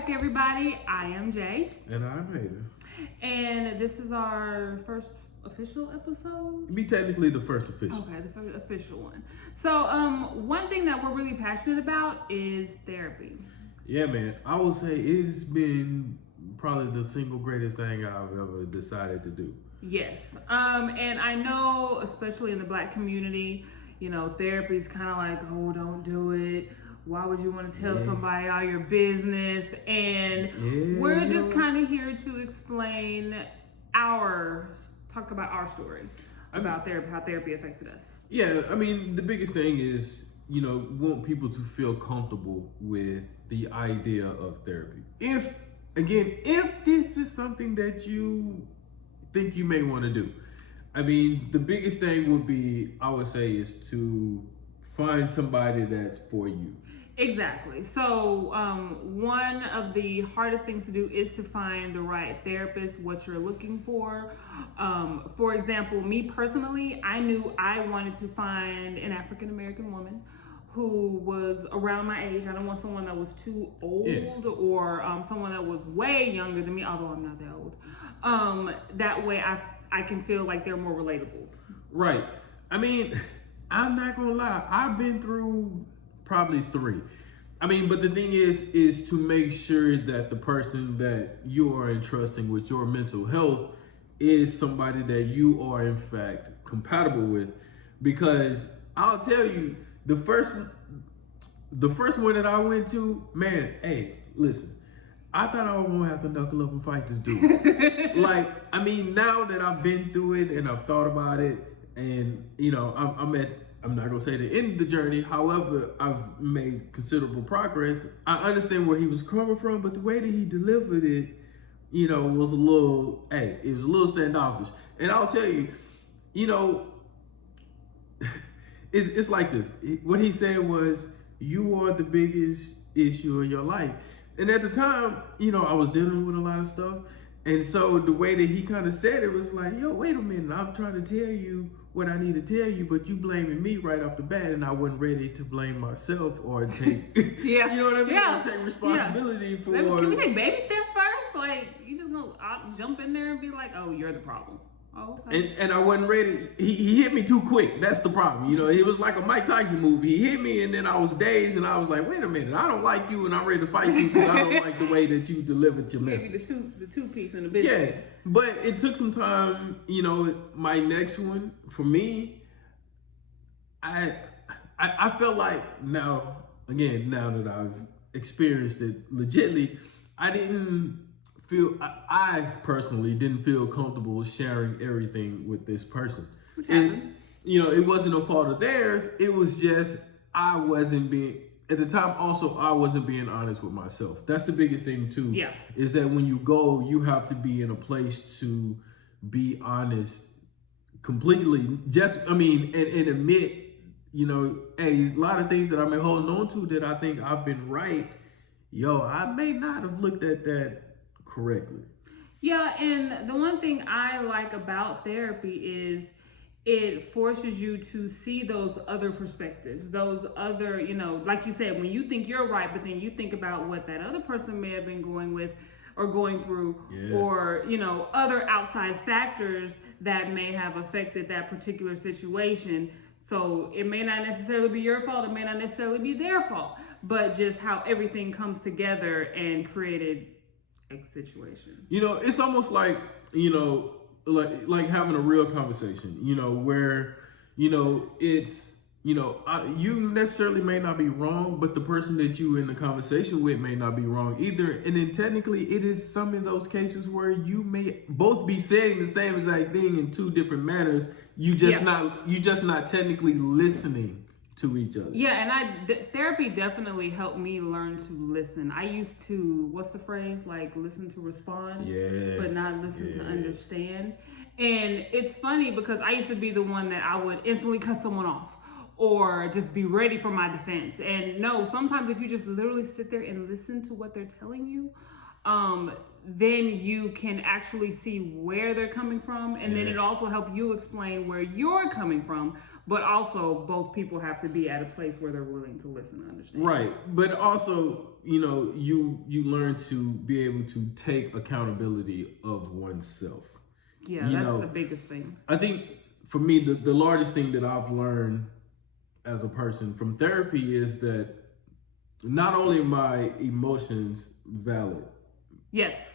back, everybody. I am Jaye. And I'm Hatah. And this is our first official episode. Be technically the first official. Okay, the first official one. So, one thing that we're really passionate about is therapy. Yeah, man. I would say it's been probably the single greatest thing I've ever decided to do. Yes. And I know, especially in the Black community, therapy is kind of like, oh, don't do it. Why would you want to tell somebody all your business? And we're just kind of here to explain talk about our story about therapy, how therapy affected us. Yeah, I mean, the biggest thing is, want people to feel comfortable with the idea of therapy. If this is something that you think you may want to do, I mean, the biggest thing would be, I would say, is to find somebody that's for you. Exactly. So one of the hardest things to do is to find the right therapist, what you're looking for. For example, me personally, I knew I wanted to find an African-American woman who was around my age. I don't want someone that was too old or someone that was way younger than me, although I'm not that old. That way I can feel like they're more relatable. Right. I mean, I'm not gonna lie. I've been through probably 3. I mean, but the thing is to make sure that the person that you are entrusting with your mental health is somebody that you are in fact compatible with. Because I'll tell you, the first one that I went to, man, hey, listen, I thought I was gonna have to knuckle up and fight this dude. I mean, now that I've been through it and I've thought about it, and I'm not gonna say the end of the journey. However, I've made considerable progress. I understand where he was coming from, but the way that he delivered it, was a little standoffish. And I'll tell you, it's like this. What he said was, you are the biggest issue in your life. And at the time, I was dealing with a lot of stuff. And so the way that he kind of said it was like, yo, wait a minute, I'm trying to tell you what I need to tell you, but you blaming me right off the bat, and I wasn't ready to blame myself or take, you know what I mean? Yeah. Or take responsibility for. Can we take baby steps first? Like, you just gonna jump in there and be like, oh, you're the problem. Oh, okay. And I wasn't ready. He hit me too quick. That's the problem. It was like a Mike Tyson movie. He hit me, and then I was dazed, and I was like, wait a minute, I don't like you, and I'm ready to fight you because I don't like the way that you delivered your message. Maybe the two piece in the business. Yeah, but it took some time. My next one, for me, I felt like now that I've experienced it legitly, I personally didn't feel comfortable sharing everything with this person. Which happens. It wasn't a fault of theirs. It was just I wasn't being honest with myself. That's the biggest thing too. Yeah. Is that when you go, you have to be in a place to be honest completely. And admit, a lot of things that I've been holding on to that I think I've been right. I may not have looked at that correctly. Yeah, and the one thing I like about therapy is it forces you to see those other perspectives, those other, like you said, when you think you're right, but then you think about what that other person may have been going through, or, other outside factors that may have affected that particular situation. So it may not necessarily be your fault, it may not necessarily be their fault, but just how everything comes together and created situation. It's almost like, like having a real conversation, where, it's, you necessarily may not be wrong, but the person that you in the conversation with may not be wrong either. And then technically it is some of those cases where you may both be saying the same exact thing in 2 different manners. You just not technically listening to each other. Yeah, and therapy definitely helped me learn to listen. I used to, what's the phrase? Like, listen to respond, but not listen to understand. And it's funny because I used to be the one that I would instantly cut someone off or just be ready for my defense. And no, sometimes if you just literally sit there and listen to what they're telling you, then you can actually see where they're coming from, and then Yeah. it also help you explain where you're coming from. But also, both people have to be at a place where they're willing to listen and understand. Right, but also, you know, you learn to be able to take accountability of oneself. Yeah, You that's know, the biggest thing. I think for me, the largest thing that I've learned as a person from therapy is that not only are my emotions valid, Yes.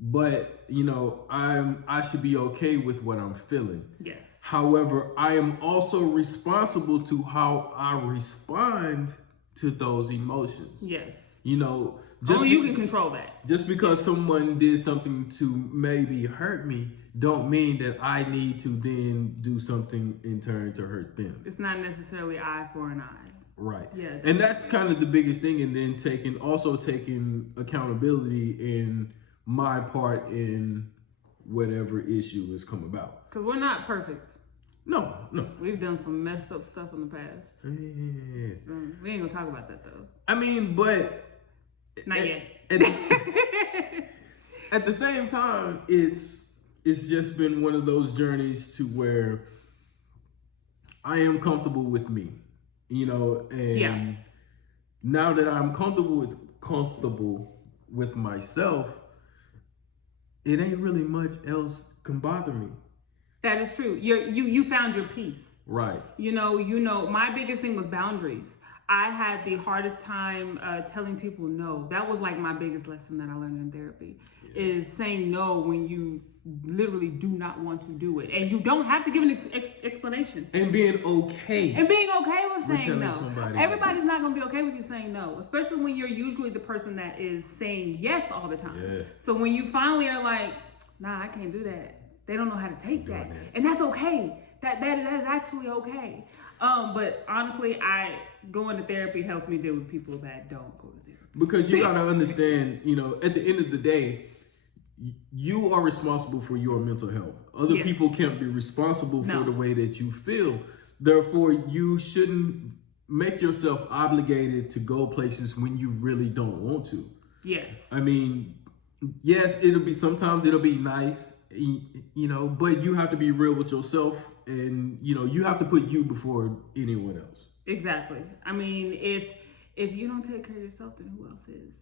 but you know, I should be okay with what I'm feeling. Yes. However, I am also responsible to how I respond to those emotions. Yes. You know, Only you can control that. just because someone did something to maybe hurt me, don't mean that I need to then do something in turn to hurt them. It's not necessarily eye for an eye. Right. Yeah. And that's kind of the biggest thing. And then taking accountability in my part in whatever issue has come about. Because we're not perfect. No. We've done some messed up stuff in the past. Yeah. So we ain't gonna talk about that though. I mean, but Not yet. At the same time, it's just been one of those journeys to where I am comfortable with me, you know, and now that I'm comfortable with myself, it ain't really much else can bother me. That is true. You found your peace. Right. You know, my biggest thing was boundaries. I had the hardest time telling people no. That was like my biggest lesson that I learned in therapy, is saying no when you literally do not want to do it. And you don't have to give an explanation. And being okay. And being okay with saying telling no. somebody Everybody's not going to be okay with you saying no, especially when you're usually the person that is saying yes all the time. Yeah. So when you finally are like, nah, I can't do that. They don't know how to take that. And that's okay. That is actually okay. But honestly, going to therapy helps me deal with people that don't go to therapy. Because you got to understand, you know, at the end of the day, you are responsible for your mental health. Other Yes. people can't be responsible for No. the way that you feel. Therefore, you shouldn't make yourself obligated to go places when you really don't want to. Yes. I mean, yes, sometimes it'll be nice, you know, but you have to be real with yourself, and you know, you have to put you before anyone else. Exactly. I mean, if you don't take care of yourself, then who else is?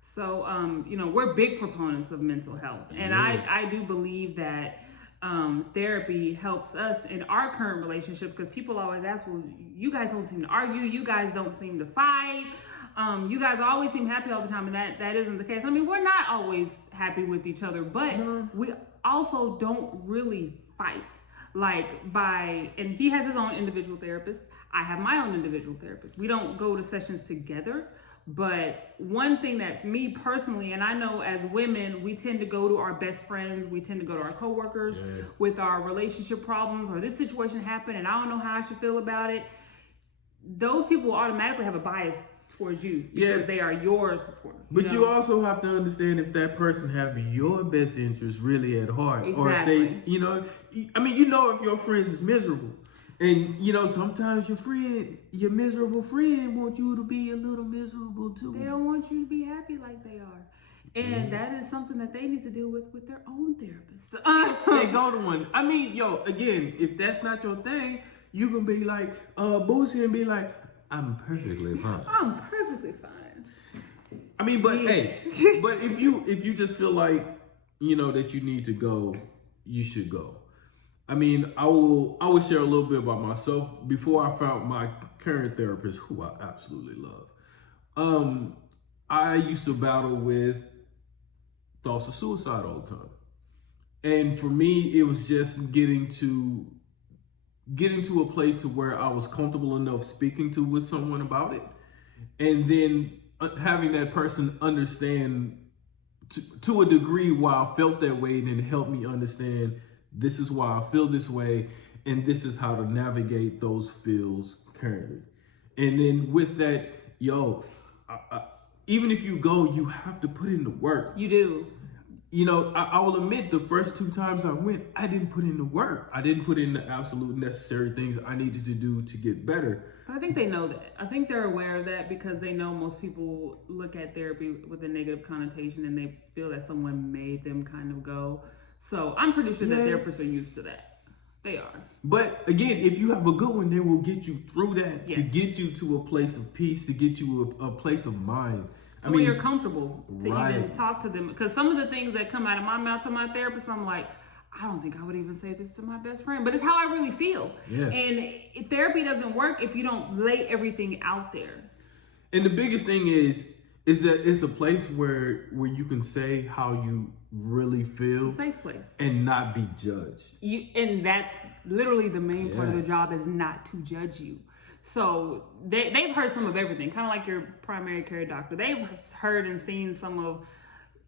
So, you know, we're big proponents of mental health, and I do believe that therapy helps us in our current relationship, because people always ask, well, you guys don't seem to argue, you guys don't seem to fight. You guys always seem happy all the time, and that isn't the case. I mean, we're not always happy with each other, but we also don't really fight. And he has his own individual therapist. I have my own individual therapist. We don't go to sessions together, but one thing that me personally, and I know as women, we tend to go to our best friends, we tend to go to our coworkers with our relationship problems, or this situation happened and I don't know how I should feel about it. Those people automatically have a bias towards you because they are your supporter. But you also have to understand if that person have your best interest really at heart. Exactly. Or if they, you know, I mean, you know, if your friends is miserable, and you know, sometimes your miserable friend want you to be a little miserable too. They don't want you to be happy like they are. And that is something that they need to deal with their own therapist. They go to one. I mean, again, if that's not your thing, you can be like, Boosie, and be like, I'm perfectly fine. I'm perfectly fine. I mean, but hey, but if you just feel like, you know, that you need to go, you should go. I mean, I will share a little bit about myself. Before I found my current therapist, who I absolutely love, I used to battle with thoughts of suicide all the time. And for me, it was just getting to a place to where I was comfortable enough speaking with someone about it, and then having that person understand to a degree why I felt that way, and then help me understand this is why I feel this way, and this is how to navigate those feels currently. And then with that, even if you go, you have to put in the work. You do. I will admit the first 2 times I went, I didn't put in the work. I didn't put in the absolute necessary things I needed to do to get better. But I think they know that. I think they're aware of that because they know most people look at therapy with a negative connotation and they feel that someone made them kind of go. So I'm pretty sure that therapists are used to that. They are. But again, if you have a good one, they will get you through that to Yes. get you to a place of peace, to get you a place of mind. So when you're comfortable to right. even talk to them. Because some of the things that come out of my mouth to my therapist, I'm like, I don't think I would even say this to my best friend. But it's how I really feel. Yeah. And therapy doesn't work if you don't lay everything out there. And the biggest thing is that it's a place where you can say how you really feel. It's a safe place. And not be judged. And that's literally the main part of the job, is not to judge you. So they've heard some of everything, kind of like your primary care doctor. They've heard and seen some of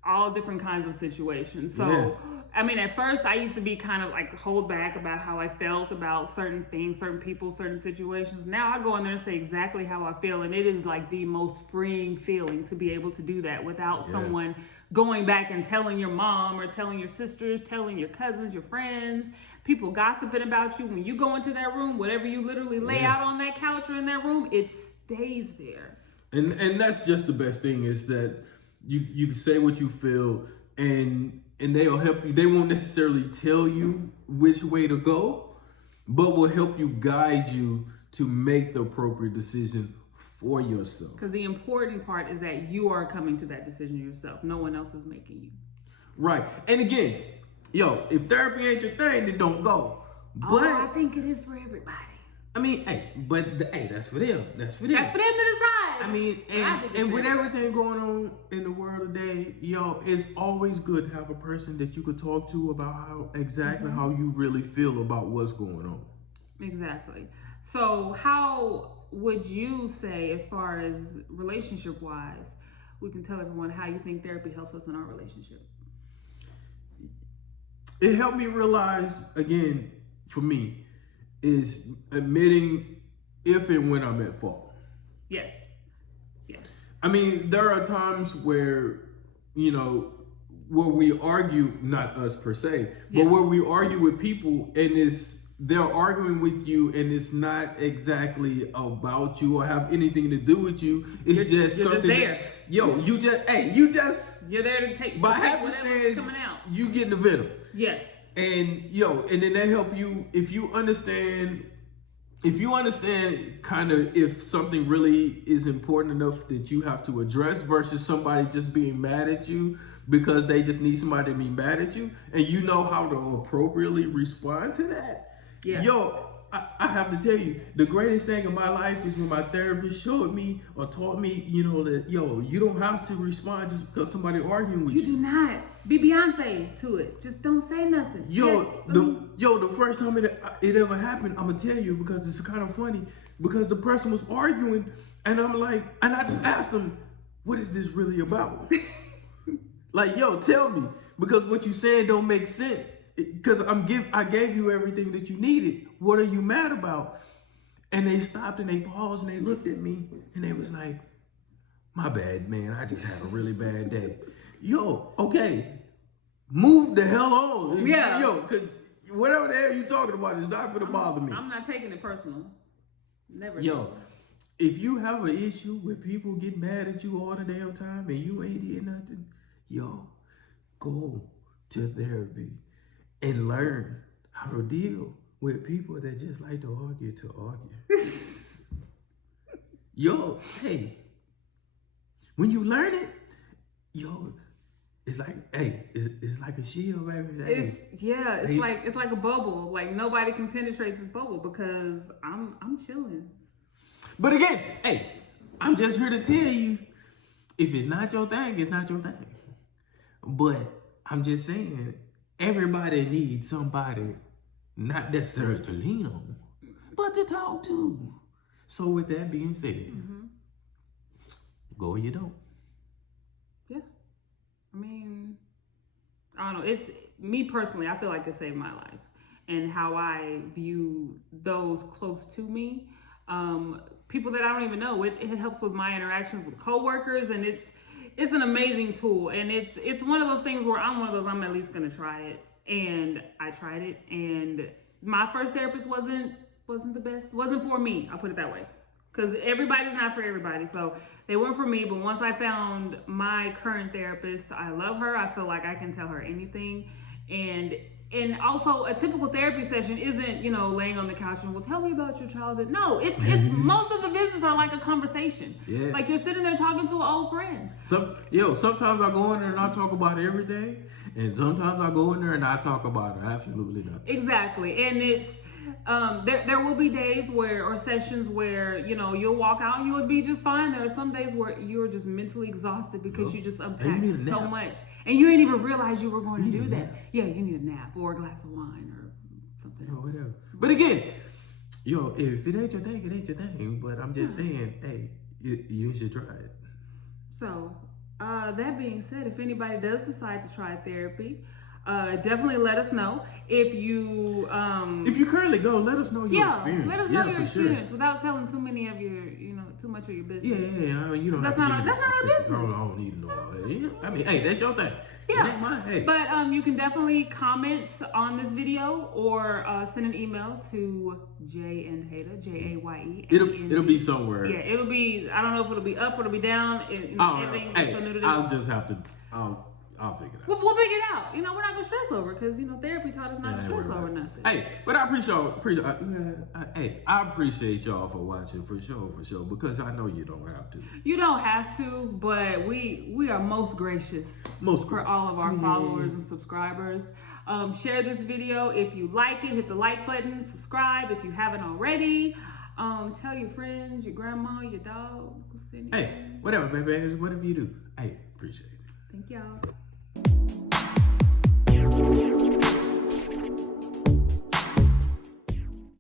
all different kinds of situations. So, I mean, at first I used to be kind of like hold back about how I felt about certain things, certain people, certain situations. Now I go in there and say exactly how I feel. And it is like the most freeing feeling to be able to do that without someone going back and telling your mom or telling your sisters, telling your cousins, your friends, people gossiping about you. When you go into that room, whatever you literally lay out on that couch or in that room, it stays there. And that's just the best thing, is that you can say what you feel, and they'll help you. They won't necessarily tell you which way to go, but will help you, guide you to make the appropriate decision for yourself. Because the important part is that you are coming to that decision yourself. No one else is making you. Right. And again, if therapy ain't your thing, then don't go. But I think it is for everybody. I mean, that's for them. That's for them. That's for them to decide. I mean, and with everything going on in the world today, it's always good to have a person that you could talk to about how you really feel about what's going on. Exactly. So how would you say, as far as relationship wise, we can tell everyone how you think therapy helps us in our relationship? It helped me realize, again, for me, is admitting if and when I'm at fault. Yes. I mean, there are times where, where we argue, not us per se, but where we argue with people and they're arguing with you and it's not exactly about you or have anything to do with you. It's just something. Just there. You're there to take. By happenstance, you get in the venom. Yes. And and then they help you if you understand kind of if something really is important enough that you have to address versus somebody just being mad at you because they just need somebody to be mad at you, and you know how to appropriately respond to that. Yeah. I have to tell you, the greatest thing in my life is when my therapist showed me or taught me, that you don't have to respond just because somebody arguing with you. You do not. Be Beyonce to it. Just don't say nothing. The first time it ever happened, I'm gonna tell you because it's kind of funny, because the person was arguing and I'm like, and I just asked them, what is this really about? Like, tell me, because what you saying don't make sense. Because I gave you everything that you needed. What are you mad about? And they stopped and they paused and they looked at me and they was like, my bad, man. I just had a really bad day. Okay. Move the hell on. Yeah. Because whatever the hell you talking about is not going to bother me. I'm not taking it personal. Never. If you have an issue with people getting mad at you all the damn time and you ain't did nothing, go to therapy and learn how to deal with people that just like to argue. When you learn it, it's like, it's like a shield, baby. It's like a bubble. Like nobody can penetrate this bubble because I'm chilling. But again, I'm just here to tell you, if it's not your thing, it's not your thing. But I'm just saying, everybody needs somebody, not necessarily to lean on, but to talk to. So with that being said, go or you don't. Yeah. I mean, I don't know. It's me personally, I feel like it saved my life and how I view those close to me. People that I don't even know. It helps with my interactions with coworkers, and it's It's an amazing tool, and it's one of those things where I'm at least gonna try it, and I tried it, and my first therapist wasn't the best, wasn't for me. I'll put it that way, because everybody's not for everybody. So they weren't for me. But once I found my current therapist, I love her. I feel like I can tell her anything, and also a typical therapy session isn't, laying on the couch and, well, tell me about your childhood. No, it's most of the visits are like a conversation. Yeah. Like you're sitting there talking to an old friend. Sometimes I go in there and I talk about everything, and sometimes I go in there and I talk about absolutely nothing. Exactly. And it's there will be days or sessions where, you'll walk out and you would be just fine. There are some days where you're just mentally exhausted because you just unpacked so much. And you didn't even realize you were going to do that. Yeah, you need a nap or a glass of wine or something else. Yeah. But again, if it ain't your thing, it ain't your thing. But I'm just saying, hey, you should try it. So, that being said, if anybody does decide to try therapy, definitely let us know. If you currently go, let us know your experience. Let us know your experience without telling too much of your business. Yeah. I mean, you don't have to give me the specifics. I don't need to know all that. I mean, hey, that's your thing. Yeah. It ain't mine. Hey. But you can definitely comment on this video or send an email to jayeandhatah, Jaye. It'll be somewhere. Yeah, it'll be. I don't know if it'll be up or it'll be down. I'll just have to. I'll figure it out. We'll figure it out. We're not gonna stress over because therapy taught us not to stress over nothing. Hey, but I appreciate y'all for watching for sure because I know you don't have to. You don't have to, but we are most gracious for all of our followers and subscribers. Share this video if you like it. Hit the like button. Subscribe if you haven't already. Tell your friends, your grandma, your dog. Hey, whatever, baby. Whatever you do. Hey, appreciate it. Thank y'all.